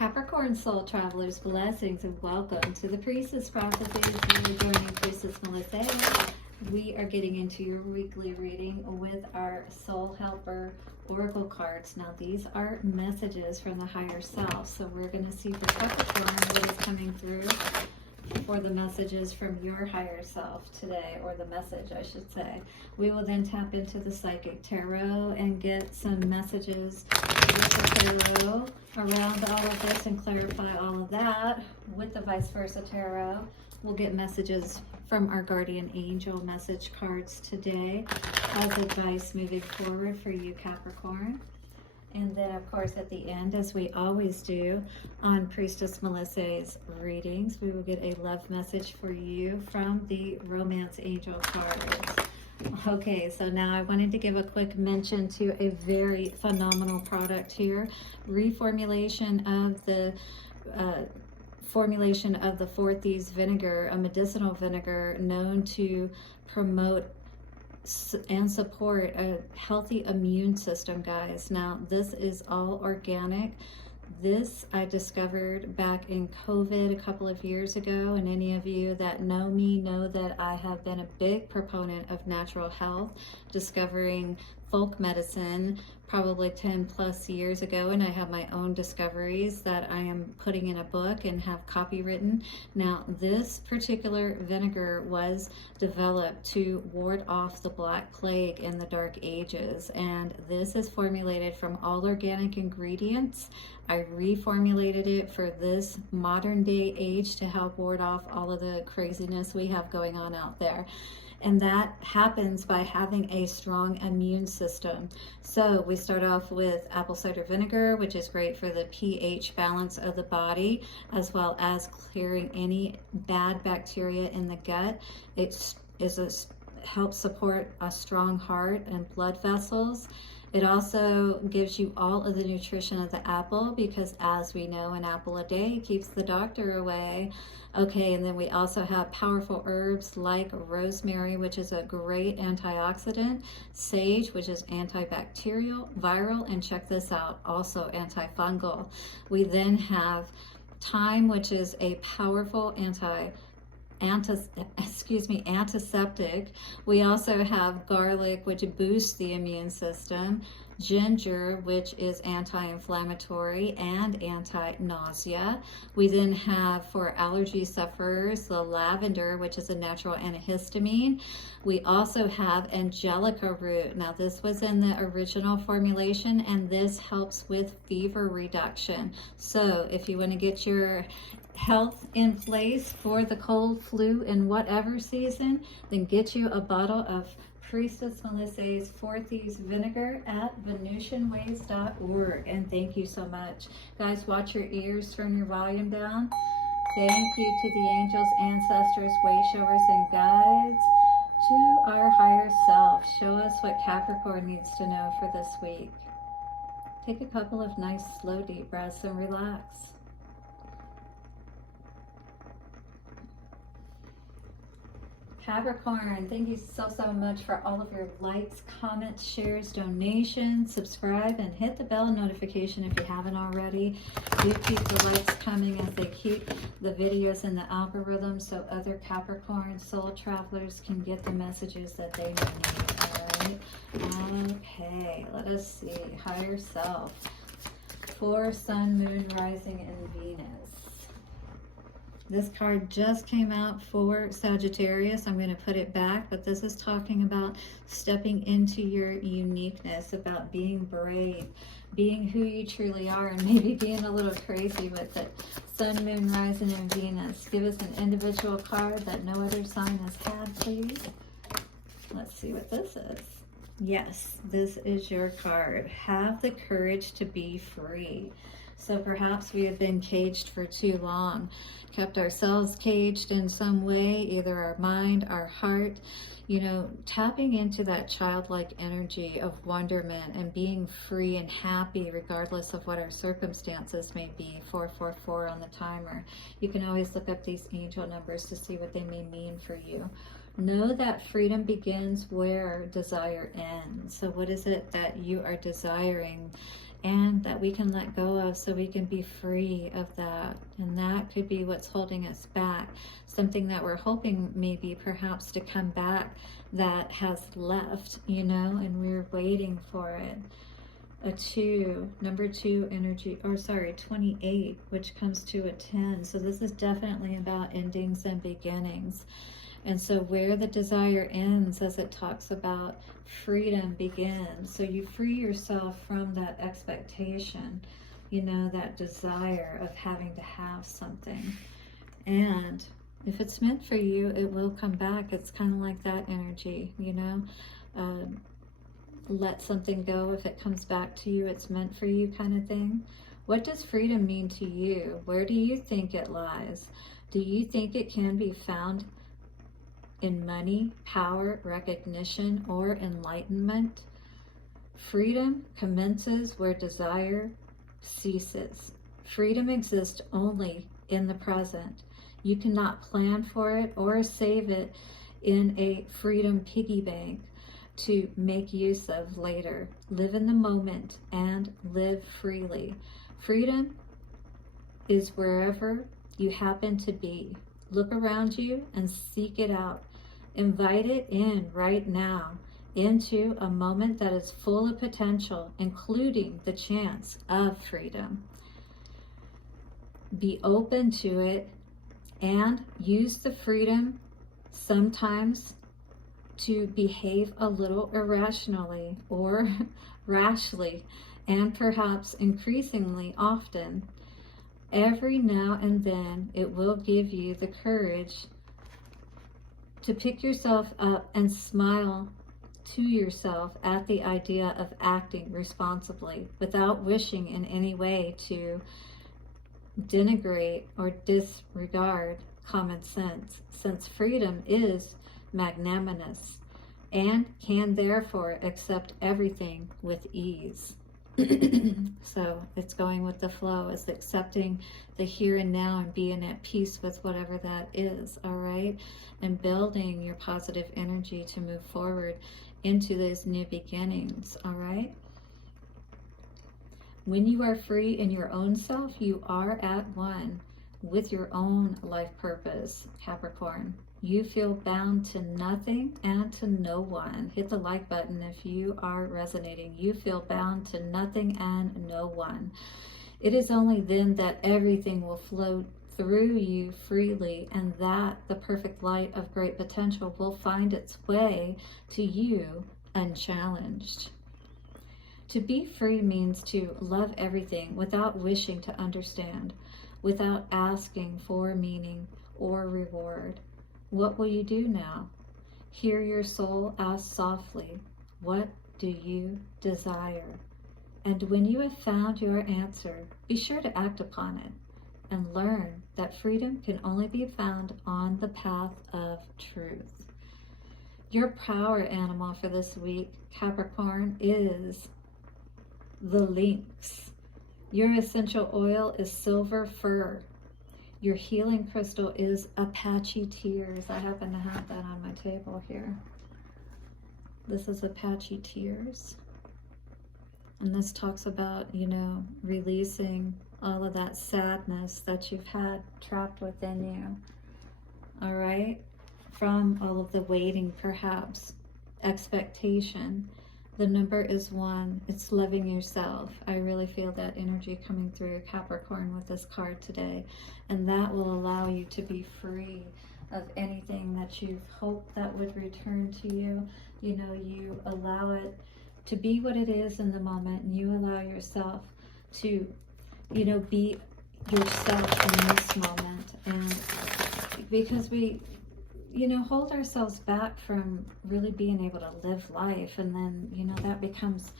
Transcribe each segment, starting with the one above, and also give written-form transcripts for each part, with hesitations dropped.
Capricorn soul travelers, blessings and welcome to the Priestess Prophecies. We're joining Priestess Melissae. We are getting into your weekly reading with our Soul Helper Oracle cards. Now these are messages from the higher self. So we're going to see for Capricorn what is coming through for the messages from your higher self today, or the message I should say. We will then tap into the Psychic Tarot and get some messages with the Tarot around all of this and clarify all of that. With the Vice Versa Tarot, we'll get messages from our Guardian Angel message cards today as advice moving forward for you, Capricorn. And then, of course, at the end, as we always do on Priestess Melissae's readings, we will get a love message for you from the Romance Angel cards. Okay, so now I wanted to give a quick mention to a very phenomenal product here. Reformulation of the formulation of the Forties vinegar, a medicinal vinegar known to promote and support a healthy immune system, guys. Now this is all organic. This I discovered back in COVID a couple of years ago, and any of you that know me know that I have been a big proponent of natural health, discovering folk medicine probably 10 plus years ago, and I have my own discoveries that I am putting in a book and have copywritten. Now this particular vinegar was developed to ward off the Black Plague in the Dark Ages, and this is formulated from all organic ingredients. I reformulated it for this modern day age to help ward off all of the craziness we have going on out there. And that happens by having a strong immune system. So we start off with apple cider vinegar, which is great for the pH balance of the body, as well as clearing any bad bacteria in the gut. It helps support a strong heart and blood vessels. It also gives you all of the nutrition of the apple, because as we know, an apple a day keeps the doctor away. Okay, and then we also have powerful herbs like rosemary, which is a great antioxidant, sage, which is antibacterial, viral, and check this out, also antifungal. We then have thyme, which is a powerful antiseptic. We also have garlic, which boosts the immune system, ginger, which is anti-inflammatory and anti-nausea. We then have, for allergy sufferers, the lavender, which is a natural antihistamine. We also have angelica root. Now this was in the original formulation, and this helps with fever reduction. So if you want to get your health in place for the cold, flu, and whatever season, then get you a bottle of Priestess Melissae's Forties vinegar at VenusianWays.org. And thank you so much. Guys, watch your ears, turn your volume down. Thank you to the angels, ancestors, way showers, and guides, to our higher self. Show us what Capricorn needs to know for this week. Take a couple of nice, slow, deep breaths and relax. Capricorn, thank you so much for all of your likes, comments, shares, donations. Subscribe and hit the bell notification if you haven't already. Do keep the likes coming as they keep the videos in the algorithm, so other Capricorn soul travelers can get the messages that they need. All right. Okay, let us see. Higher self for Sun, Moon, Rising, and Venus. This card just came out for Sagittarius. I'm going to put it back, but this is talking about stepping into your uniqueness, about being brave, being who you truly are, and maybe being a little crazy with it. Sun, Moon, Rising, and Venus. Give us an individual card that no other sign has had, please. Let's see what this is. Yes, this is your card. Have the courage to be free. So perhaps we have been caged for too long, kept ourselves caged in some way, either our mind, our heart, you know, tapping into that childlike energy of wonderment and being free and happy regardless of what our circumstances may be. 444 on the timer. You can always look up these angel numbers to see what they may mean for you. Know that freedom begins where desire ends. So what is it that you are desiring? and that we can let go of, so we can be free of that. And that could be what's holding us back, something that we're hoping maybe perhaps to come back that has left, you know, and we're waiting for it. A 2, number 2 energy, or sorry, 28, which comes to a 10. So this is definitely about endings and beginnings. And so where the desire ends, as it talks about, freedom begins. So you free yourself from that expectation, you know, that desire of having to have something. And if it's meant for you, it will come back. It's kind of like that energy, you know. Let something go. If it comes back to you, it's meant for you, kind of thing. What does freedom mean to you? Where do you think it lies? Do you think it can be found in money, power, recognition, or enlightenment? Freedom commences where desire ceases. Freedom exists only in the present. You cannot plan for it or save it in a freedom piggy bank to make use of later. Live in the moment and live freely. Freedom is wherever you happen to be. Look around you and seek it out. Invite it in right now into a moment that is full of potential, including the chance of freedom. Be open to it and use the freedom sometimes to behave a little irrationally or rashly, and perhaps increasingly often. Every now and then it will give you the courage to pick yourself up and smile to yourself at the idea of acting responsibly without wishing in any way to denigrate or disregard common sense, since freedom is magnanimous and can therefore accept everything with ease. So it's going with the flow, it's accepting the here and now and being at peace with whatever that is, all right? And building your positive energy to move forward into those new beginnings, all right? When you are free in your own self, you are at one with your own life purpose, Capricorn. You feel bound to nothing and to no one. Hit the like button if you are resonating. You feel bound to nothing and no one. It is only then that everything will flow through you freely, and that the perfect light of great potential will find its way to you unchallenged. To be free means to love everything without wishing to understand, without asking for meaning or reward. What will you do now? Hear your soul ask softly, what do you desire? And when you have found your answer, be sure to act upon it and learn that freedom can only be found on the path of truth. Your power animal for this week, Capricorn, is the Lynx. Your essential oil is silver fir. Your healing crystal is Apache tears. I happen to have that on my table here. This is Apache tears. And this talks about, you know, releasing all of that sadness that you've had trapped within you. All right? From all of the waiting, perhaps, expectation. The number is 1. It's loving yourself. I really feel that energy coming through, Capricorn, with this card today. And that will allow you to be free of anything that you've hoped that would return to you. You know, you allow it to be what it is in the moment, and you allow yourself to, you know, be yourself in this moment. And because we, you know, hold ourselves back from really being able to live life, and then, you know, that becomes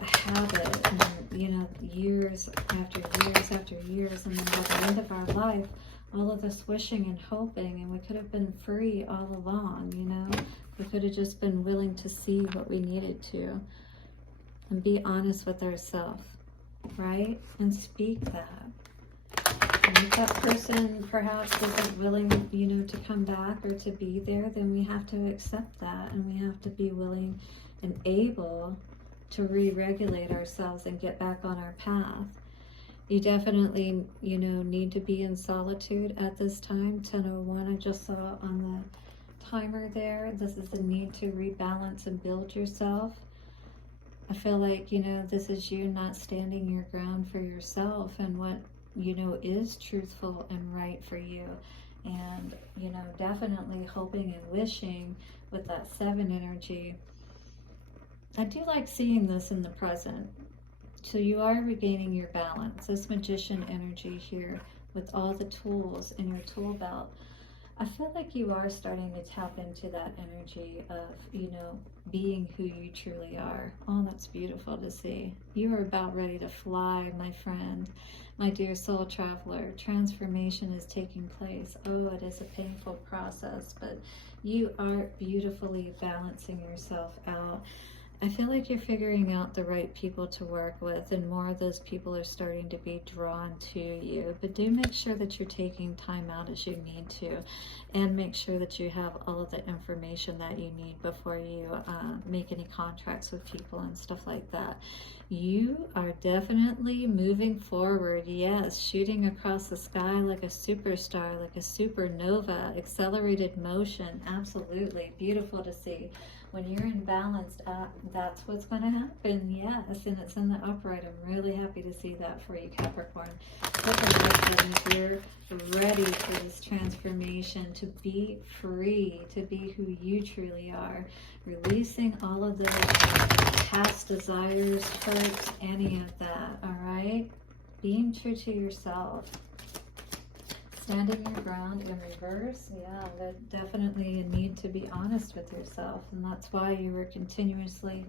a habit, and, you know, years after years after years, and then by the end of our life, all of this wishing and hoping, and we could have been free all along, you know. We could have just been willing to see what we needed to and be honest with ourselves, right? And speak that. And if that person perhaps isn't willing, you know, to come back or to be there, then we have to accept that, and we have to be willing and able to re-regulate ourselves and get back on our path. You definitely, you know, need to be in solitude at this time. 10:01 I just saw on the timer there. This is the need to rebalance and build yourself. I feel like, you know, this is you not standing your ground for yourself and what, you know, is truthful and right for you. And, you know, definitely hoping and wishing with that 7 energy. I do like seeing this in the present. So you are regaining your balance. This Magician energy here with all the tools in your tool belt. I feel like you are starting to tap into that energy of, you know, being who you truly are. Oh, that's beautiful to see. You are about ready to fly, my friend, my dear soul traveler. Transformation is taking place. Oh, it is a painful process, but you are beautifully balancing yourself out. I feel like you're figuring out the right people to work with, and more of those people are starting to be drawn to you. But do make sure that you're taking time out as you need to, and make sure that you have all of the information that you need before you make any contracts with people and stuff like that. You are definitely moving forward. Yes, shooting across the sky like a superstar, like a supernova, accelerated motion. Absolutely beautiful to see. When you're in balance, that's what's going to happen. Yes, and it's in the upright. I'm really happy to see that for you, Capricorn. Look at that, you're ready for this transformation, to be free, to be who you truly are. Releasing all of those past desires, hurts, any of that, all right? Being true to yourself. Standing your ground in reverse, yeah, that definitely a need to be honest with yourself. And that's why you were continuously,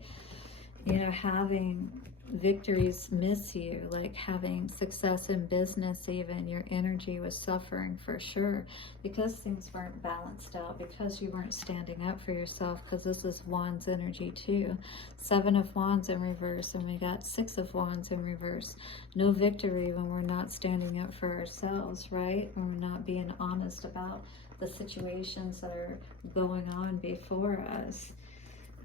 you know, having victories miss you, like having success in business even. Your energy was suffering for sure because things weren't balanced out, because you weren't standing up for yourself, because this is Wands energy too. 7 of Wands in reverse, and we got 6 of Wands in reverse. No victory when we're not standing up for ourselves, right? When we're not being honest about the situations that are going on before us.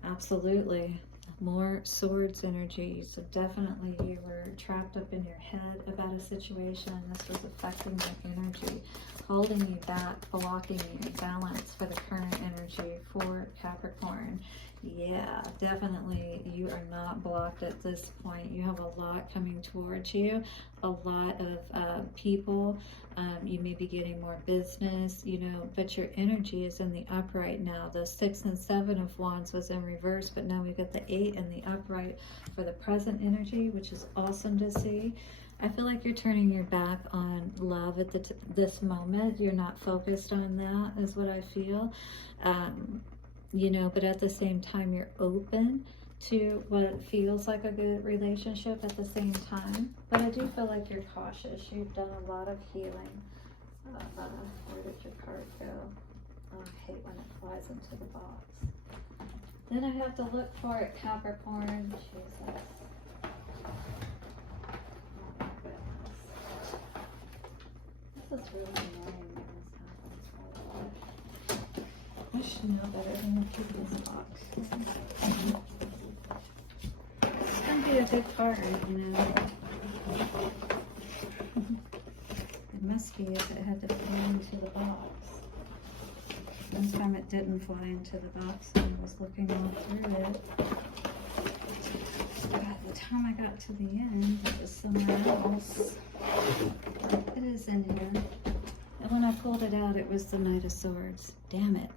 Absolutely. More Swords energy. So definitely you were trapped up in your head about a situation. This was affecting your energy, holding you back, blocking your balance for the current energy for Capricorn. Yeah, definitely you are not blocked at this point. You have a lot coming towards you, a lot of people. You may be getting more business, you know, but your energy is in the upright now. The 6 and 7 of Wands was in reverse, but now we've got the 8 and the upright for the present energy, which is awesome to see. I feel like you're turning your back on love at this moment. You're not focused on that, is what I feel. You know, but at the same time, you're open to what feels like a good relationship at the same time. But I do feel like you're cautious. You've done a lot of healing. Where did your card go? Oh, I hate when it flies into the box. Then I have to look for it, Capricorn. Jesus. Oh my goodness. This is really annoying when this happens. I should know better than to keep this box. It's going to be a big card, you know. It must be if it had to fly into the box. This time it didn't fly into the box and I was looking all through it. By the time I got to the end, it was somewhere else. It is in here. And when I pulled it out, it was the Knight of Swords. Damn it.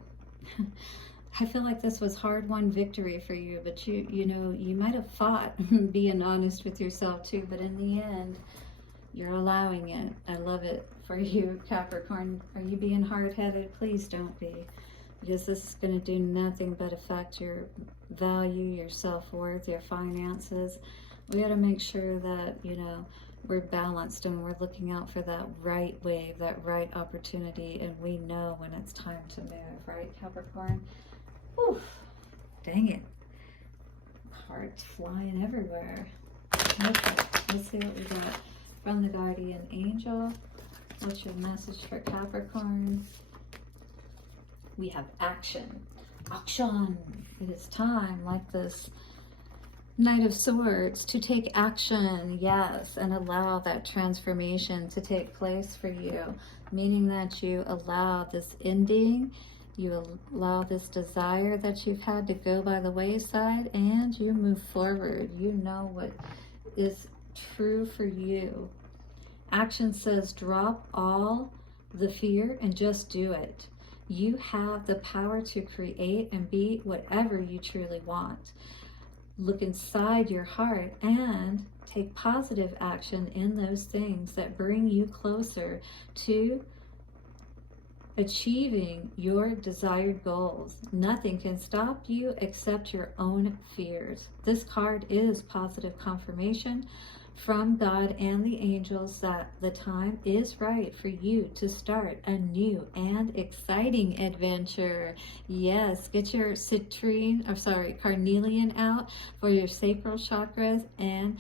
I feel like this was hard-won victory for you, but you know, you might have fought being honest with yourself too, but in the end, you're allowing it. I love it for you, Capricorn. Are you being hard-headed? Please don't be, because this is going to do nothing but affect your value, your self-worth, your finances. We got to make sure that, you know, we're balanced and we're looking out for that right wave, that right opportunity, and we know when it's time to move, right, Capricorn? Oof, dang it. Cards flying everywhere. Okay, let's see what we got from the Guardian Angel. What's your message for Capricorn? We have action. Action! It is time, like this Knight of Swords, to take action, yes, and allow that transformation to take place for you, meaning that you allow this ending, you allow this desire that you've had to go by the wayside, and you move forward. You know what is true for you. Action says drop all the fear and just do it. You have the power to create and be whatever you truly want. Look inside your heart and take positive action in those things that bring you closer to achieving your desired goals. Nothing can stop you except your own fears. This card is positive confirmation from God and the angels that the time is right for you to start a new and exciting adventure. Yes, get your carnelian out for your sacral chakras and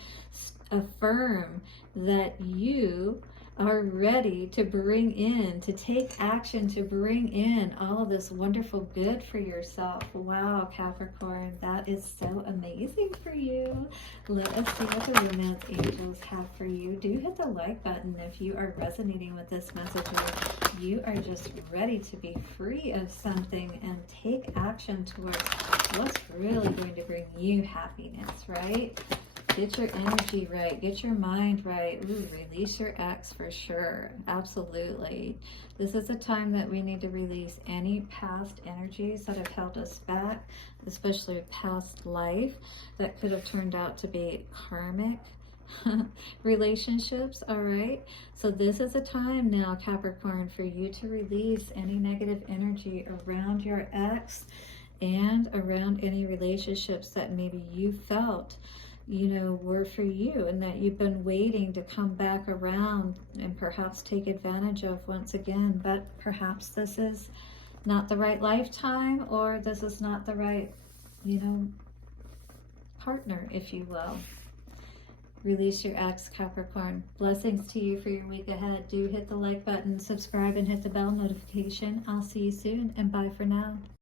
affirm that you are ready to bring in, to take action, to bring in all of this wonderful good for yourself. Wow, Capricorn, that is so amazing for you. Let us see what the romance angels have for you. Do hit the like button if you are resonating with this message, or you are just ready to be free of something and take action towards what's really going to bring you happiness, right? Get your energy right. Get your mind right. Ooh, release your ex for sure. Absolutely. This is a time that we need to release any past energies that have held us back, especially past life that could have turned out to be karmic relationships. All right. So this is a time now, Capricorn, for you to release any negative energy around your ex and around any relationships that maybe you felt were for you and that you've been waiting to come back around and perhaps take advantage of once again. But perhaps this is not the right lifetime, or this is not the right, partner, if you will. Release your ex, Capricorn. Blessings to you for your week ahead. Do hit the like button, subscribe, and hit the bell notification. I'll see you soon, and bye for now.